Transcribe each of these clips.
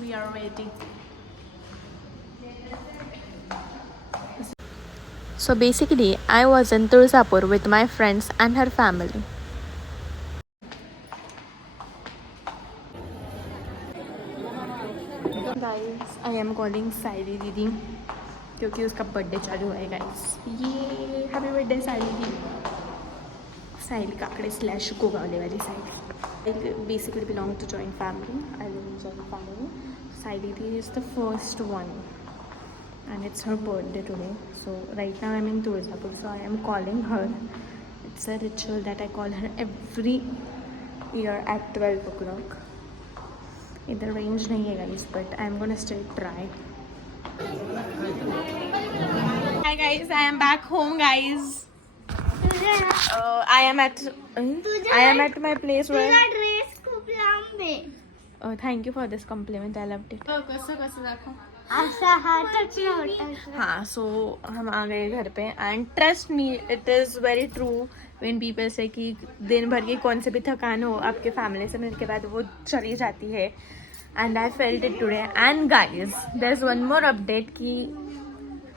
We are waiting. So basically, I was in Turzapur with my friends and her family. Guys, I am calling Sayali दीदी क्योंकि उसका birthday चालू है guys. ये happy birthday Sayali दीदी. साहिल काकड़े / गोगावले वाली side. I basically belong to joint family. I live in joint family. Saili Didi is the first one. And it's her birthday today. So right now I'm in Turzapur. So I am calling her. It's a ritual that I call her every year at 12 o'clock. Either range nahi hai guys, but I'm gonna still try. Hi guys, I am back home guys. I am at my place where. Dress खूप लांब आहे. Thank you for this compliment. I loved it. कसं दाखव. असा हात होता. हाँ, so हम आ गए घर पे and trust me, it is very true when people say कि दिन भर की कौन से भी थकान हो आपके फैमिली से मिलने के बाद वो चली जाती है. And I felt it today. And guys, there's one more update कि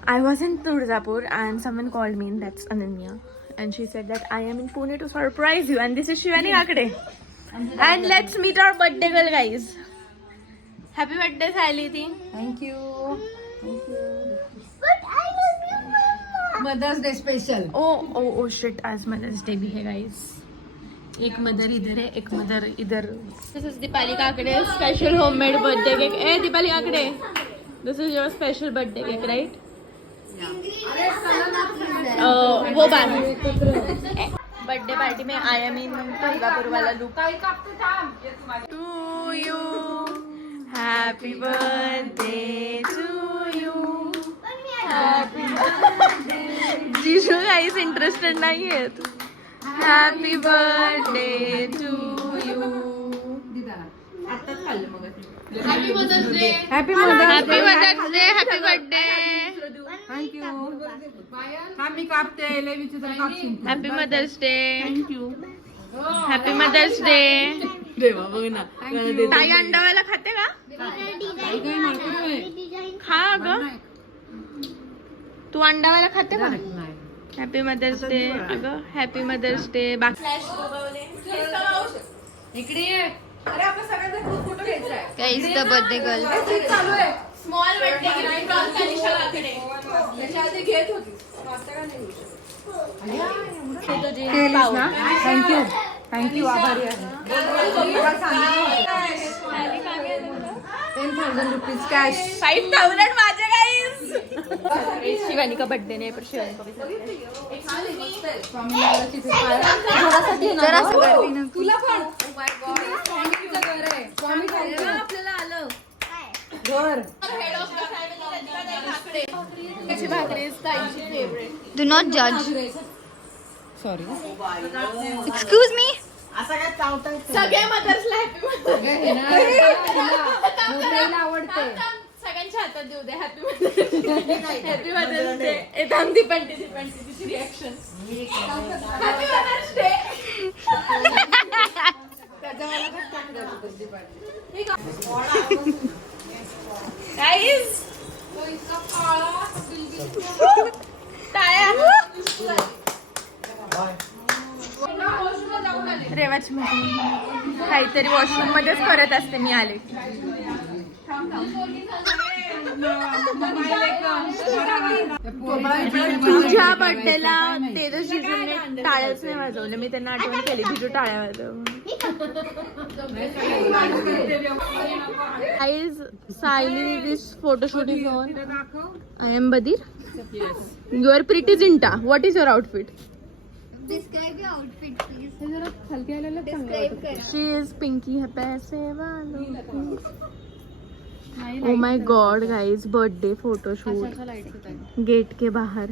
I was in Turzapur and someone called me, and that's Ananya. And she said that I am in Pune to surprise you. And this is Shivani Kakade. And let's meet our birthday girl, guys. Happy birthday, Sailiti. Thank you. Thank you. But I love you, Mama. Mother's Day special. Oh shit, आज Mother's Day भी है, guys. एक mother इधर है, एक mother इधर. This is Dipali Kakade, special homemade birthday cake. Hey, Dipali Kakade. This is your special birthday cake, right? वो बात बर्थडे पार्टी में आई एम इन तुर्गापुर वाला look. To you happy birthday to you happy birthday. जीजू guys interested नाही आहेत. Happy birthday to you. Happy Mother's Day. Happy mother's day. Happy birthday. Thank you. आम्ही कापते लय विचित्र कापशील. Happy mother's day. Thank you. Happy mother's day. देवा बघ ना. ताई अंडावाला खाते का? खा अगं. तू अंडावाला खाते का? Happy mother's day. अगं हॅपी मदर्स डे. इकडे ये. अरे आपण सगळ्यांचा ग्रुप फोटो घ्यायचा आहे. Guys the birthday girl. चालू आहे. Small birthday gift from Tanisha Kakade. त्याच्या आधी घेत होती. नाश्ता का नाही घेऊ थँक्यू. थँक्यू. आभारी आहे. 10,000 रुपीज कॅश. 5,000 माझे गाइस. शिवानी का बर्थडे नाही, पर शिवानी का जरा असं गर्दी ना. तुला पण स्वामीचं घर आहे. स्वामी आपल्याला आलं घर. त्याची भाकरी ताईची favourite. Do not judge. Sorry. Excuse me. सगळे मदर्सला आवडते. सगळ्यांच्या हातात देऊ दे. Happy mother's day. एकदम दीपंटी तिची reaction. Happy mother's day. Guys टाळ्या. रेवाच काहीतरी वॉशरूम मध्येच करत असते मी आले. तुझ्या बर्थडेला तेजस्वीने टाळ्याच नाही वाजवलं. मी त्यांना आठवण केली तुझ्या टाळ्या वाजव. Guys Sayali this photoshoot is on. I am बदीर. You are pretty Zinta. What is your outfit? Describe your outfit, please. She is Pinky है पैसे वालों. Oh my god guys, birthday photoshoot gate के बाहर.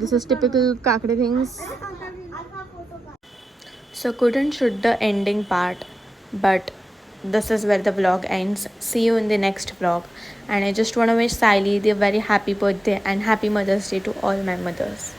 This is typical Kakade things. So couldn't shoot the ending part, but this is where the vlog ends. See you in the next vlog. And I just want to wish Saili the very happy birthday and happy Mother's Day to all my mothers.